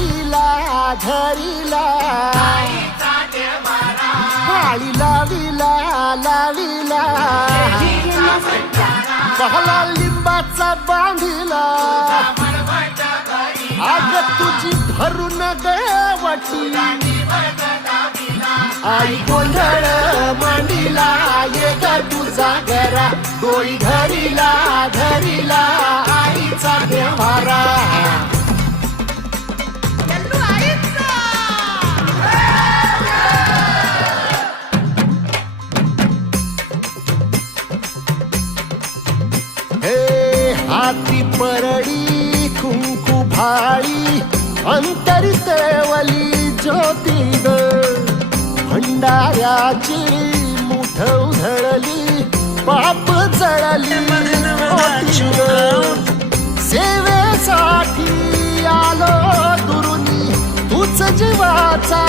धरिला धरिला माळी लाविला लाविला बहला लिंबाचा बांधिला आग तुझी भरून गवटी आई गोंधळ मांडिला ये ग तुझा घरा डोळी धरिला धरिला आईचा देवारा हे हाती परडी कुंकू भाळी अंतरी तेवली ज्योती ग भंडाऱ्याची मुठ उधळली पाप जळली सेवेसाठी आलो दुरुनी तूच जीवाचा